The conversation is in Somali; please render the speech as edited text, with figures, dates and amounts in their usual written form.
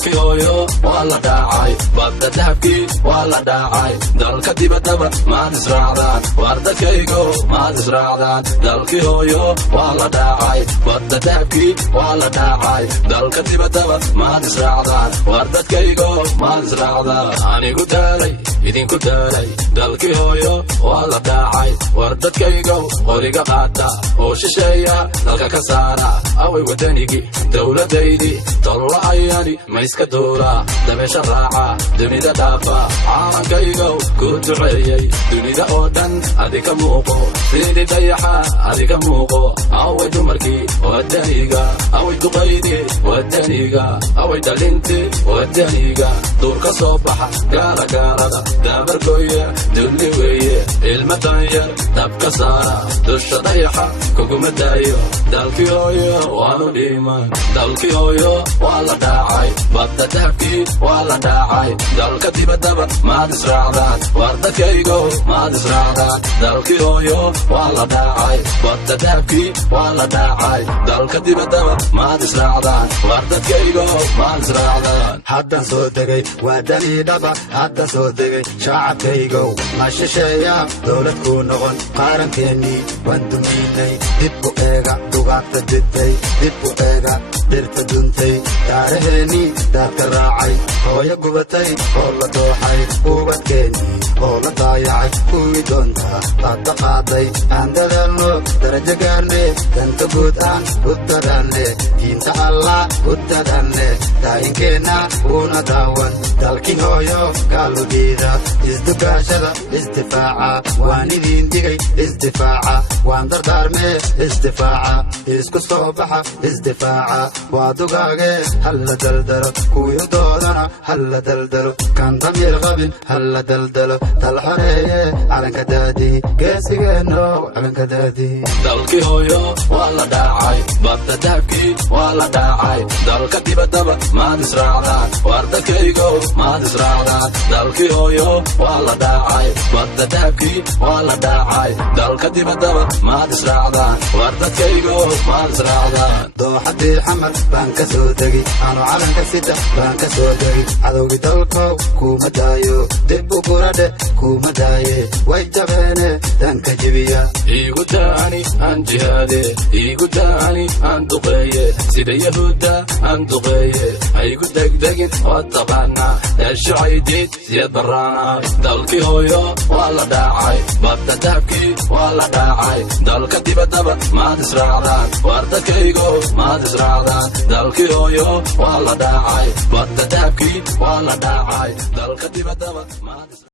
dalkii hooyo waa la dhacay badda dahabkii waa la dhacay dalka dibaddaba maad israacdaan war dadkaygo maad israacdaan dalkii hooyo waa la dhacay badda dahabkii waa la dhacay dalka dibaddaba maad israacdaan war dadkaygo maad israacdaan anigu daalay idinku daalay dalkii hooyo waa la dhacay war dadkaygo qoriga qaata oo shisheeya dalka ka saara away wadanigii dowladaydii tolla'ayani ma iska duula dabeesha raaca dunida dhaafa caalankaygow ku duceeyey dunida oo dhan adika muuqo sidii dayaxa adika muuqo away dumarkii wadaniga away duqaydii wadaniga away dhalintii wadaniga duur ka soo baxa gaalagaalada daabargoya dulli weeye ilma danyar dabka saara dusha dayaxa kuguma daayo dalkii hooyo waanu dhiman dalkii hooyo waa la dhacay badda dahabkii waa la dhacay dalka dibaddaba maad israacdaan war dadkaygo maad israacdaan dalkii hooyo waa la dhacay badda dahabkii waa la dhacay dalka dibaddaba maad israacdaan war dadkaygo maad israacdaan haddan soo degay waadanii dhaba haddan soo degay shacabkaygow ma shisheeya dowlad kuu noqon qarankeennii waan dumiinay dib u eega dugaagta didtay dib u eega dhirta duntay daaraheennii daarka raacay hooyo gubatay oo la dooxay ubadkeennii oo la daayacay kuwii doontaa badda qaaday aan dadaalno darajo gaarne danta guud aan u dadaalne diinta allah u dadaalne daayinkeenna uuna daawan dalkii hooyo gaalu dhiida isdugaashada isdifaaca waan idiin digay isdifaaca waan dardaarmee isdifaaca isku soo baxa isdifaaca waa dugaage halla daldalo kuwii u doodana halla daldalo kan damiir qabin halla daldalo dal xoreeye calanka daadii geesigeenno calanka daadii dalkii hooyo waa la dhacay badda dahabkii waa la dhacay dalka dibaddaba maad israacdaan war dadkaygo maad israacdaan dalkii hooyo waa la dhacay badda dahabkii waa la dhacay dalka dibaddaba maad israacdaan war dadkaygo maad israacdaan dooxadii xamar baan ka soo degi anu calanka sida baan ka soo degi cadowgii dalkow kuuma daayo dib u guradhe kuuma daaye way jabeene danka jibiya iigu daani aan jihaade iigu daani aan duqeeye sida yahuudda aan duqeeye haygu degdegin oo taqaana eeshucaydiid siyad baraana dalkii hooyo waa la dhacay badda dahabkii waa la dhacay dalka dibaddaba maad israacdaan war dadkaygo maad israacdaan dalkii hooyo waa la dhacay badda dahabkii waa la dhacay dalka dibaddaba maad